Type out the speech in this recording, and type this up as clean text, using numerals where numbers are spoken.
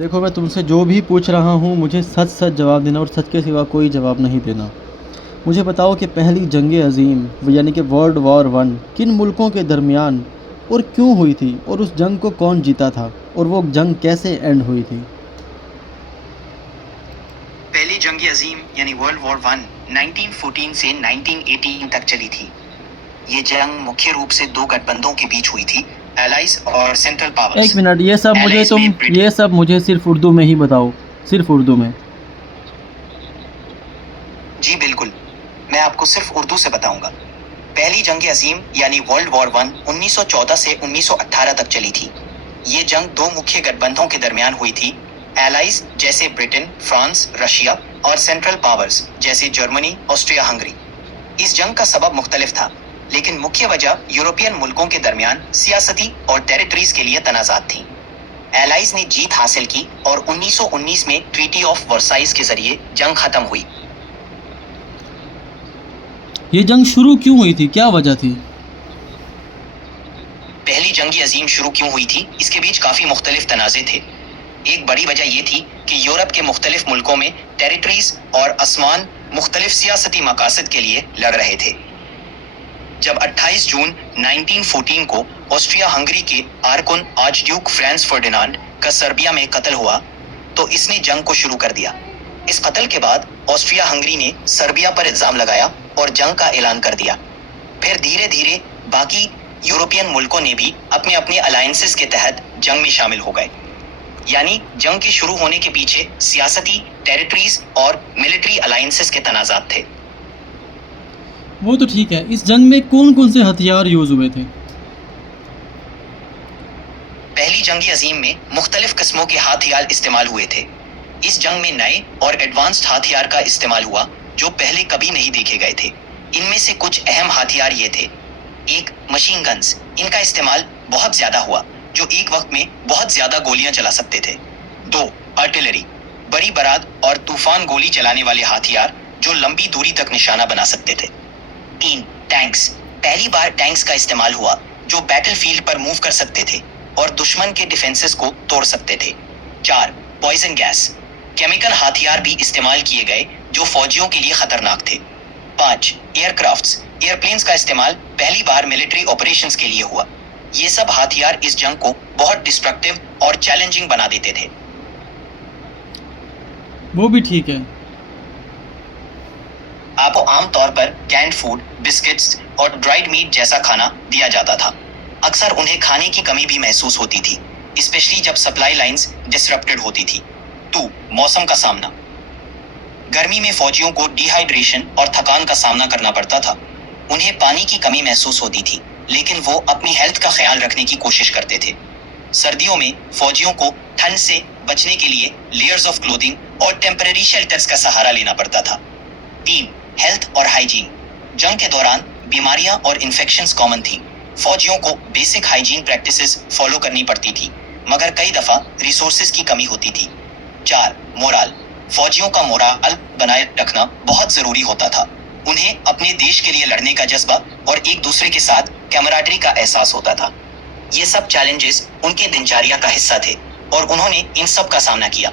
دیکھو میں تم سے جو بھی پوچھ رہا ہوں مجھے سچ سچ جواب دینا، اور سچ کے سوا کوئی جواب نہیں دینا۔ مجھے بتاؤ کہ پہلی جنگ عظیم یعنی کہ ورلڈ وار ون کن ملکوں کے درمیان اور کیوں ہوئی تھی، اور اس جنگ کو کون جیتا تھا، اور وہ جنگ کیسے اینڈ ہوئی تھی؟ پہلی جنگ عظیم یعنی ورلڈ وار ون 1914 سے 1918 تک چلی تھی۔ یہ جنگ مکھیہ روپ سے دو گٹھ بندھوں کے بیچ ہوئی تھی، ایلائز اور سینٹرل پاورز۔ ایک منٹ، یہ ایلائز سب مجھے صرف اردو میں ہی بتاؤ، صرف اردو میں۔ جی بالکل، میں آپ کو صرف اردو سے بتاؤں گا۔ پہلی جنگ عظیم یعنی ورلڈ وار ون 1914 سے 1918 تک چلی تھی۔ یہ جنگ دو مکھیہ گٹھ بندھوں کے درمیان ہوئی تھی، ایلائز جیسے برٹن، فرانس، رشیا اور سینٹرل پاورز جیسے جرمنی، آسٹریا ہنگری۔ اس جنگ کا سبب مختلف تھا، لیکن مکھیہ وجہ یورپین ملکوں کے درمیان سیاستی اور ٹیریٹریز کے لیے تنازعات تھیں۔ ایلائز نے جیت حاصل کی اور 1919 میں ٹریٹی آف ورسائز کے ذریعے جنگ ختم ہوئی۔ یہ جنگ شروع کیوں ہوئی تھی، کیا وجہ تھی؟ پہلی جنگ عظیم شروع کیوں ہوئی تھی، اس کے بیچ کافی مختلف تنازع تھے۔ ایک بڑی وجہ یہ تھی کہ یورپ کے مختلف ملکوں میں ٹیریٹریز اور اسمان مختلف سیاستی مقاصد کے لیے لڑ رہے تھے۔ جب 28 جون 1914 کو آسٹریا ہنگری کے آرکون آرچ ڈیوک فرانس فرڈینانڈ کا سربیا میں قتل ہوا تو اس نے جنگ کو شروع کر دیا۔ اس قتل کے بعد آسٹریا ہنگری نے سربیا پر الزام لگایا اور جنگ کا اعلان کر دیا۔ پھر دھیرے دھیرے باقی یورپین ملکوں نے بھی اپنے اپنے الائنسز کے تحت جنگ میں شامل ہو گئے۔ یعنی جنگ کے شروع ہونے کے پیچھے سیاستی، ٹیریٹریز اور ملٹری الائنسز کے تنازعات تھے۔ وہ تو ٹھیک ہے، اس جنگ میں کون کون سے ہتھیار یوز ہوئے تھے؟ پہلی جنگ عظیم میں مختلف قسموں کے ہتھیار استعمال ہوئے تھے۔ اس جنگ میں نئے اور ایڈوانسڈ ہتھیار کا استعمال ہوا جو پہلے کبھی نہیں دیکھے گئے تھے۔ ان میں سے کچھ اہم ہتھیار یہ تھے: ایک، مشین گنز، ان کا استعمال بہت زیادہ ہوا جو ایک وقت میں بہت زیادہ گولیاں چلا سکتے تھے۔ دو، آرٹلری، بڑی براد اور طوفان گولی چلانے والے ہتھیار جو لمبی دوری تک نشانہ بنا سکتے تھے۔ تین، ٹینکس، پہلی بار ٹینکس کا استعمال ہوا جو بیٹل فیلڈ پر موو کر سکتے تھے اور دشمن کے ڈیفنسز کو توڑ سکتے تھے۔ چار، پوائزن گیس، کیمیکل ہتھیار بھی استعمال کیے گئے جو فوجیوں کے لیے خطرناک تھے۔ پانچ، ایئر کرافٹس، ایئر پلینز کا استعمال پہلی بار ملٹری آپریشنز کے لیے ہوا۔ یہ سب ہتھیار اس جنگ کو بہت ڈسٹرکٹیو اور چیلنجنگ بنا دیتے تھے۔ وہ بھی ٹھیک ہے۔ آپ کو عام طور پر کینڈ فوڈ، بسکٹس اور ڈرائیڈ میٹ جیسا کھانا دیا جاتا تھا۔ اکثر انہیں کھانے کی کمی بھی محسوس ہوتی تھی، اسپیشلی جب سپلائی لائنز ڈسرپٹڈ ہوتی تھی۔ تو موسم کا سامنا، گرمی میں فوجیوں کو ڈی ہائیڈریشن اور تھکان کا سامنا کرنا پڑتا تھا۔ انہیں پانی کی کمی محسوس ہوتی تھی، لیکن وہ اپنی ہیلتھ کا خیال رکھنے کی کوشش کرتے تھے۔ سردیوں میں فوجیوں کو ٹھنڈ سے بچنے کے لیے لیئرز آف کلودنگ اور ٹیمپریری شیلٹرز کا سہارا لینا پڑتا تھا۔ تین، ہیلتھ اور ہائیجین، جنگ کے دوران بیماریاں اور انفیکشنز کامن تھیں۔ فوجیوں کو بیسک ہائیجین پریکٹسز فالو کرنی پڑتی تھی، مگر کئی دفعہ ریسورسز کی کمی ہوتی تھی۔ چار، مورال، فوجیوں کا مورال بنائے رکھنا بہت ضروری ہوتا تھا۔ انہیں اپنے دیش کے لیے لڑنے کا جذبہ اور ایک دوسرے کے ساتھ کیمراڈری کا احساس ہوتا تھا۔ یہ سب چیلنجز ان کے دنچاریہ کا حصہ تھے اور انہوں نے ان سب کا سامنا کیا۔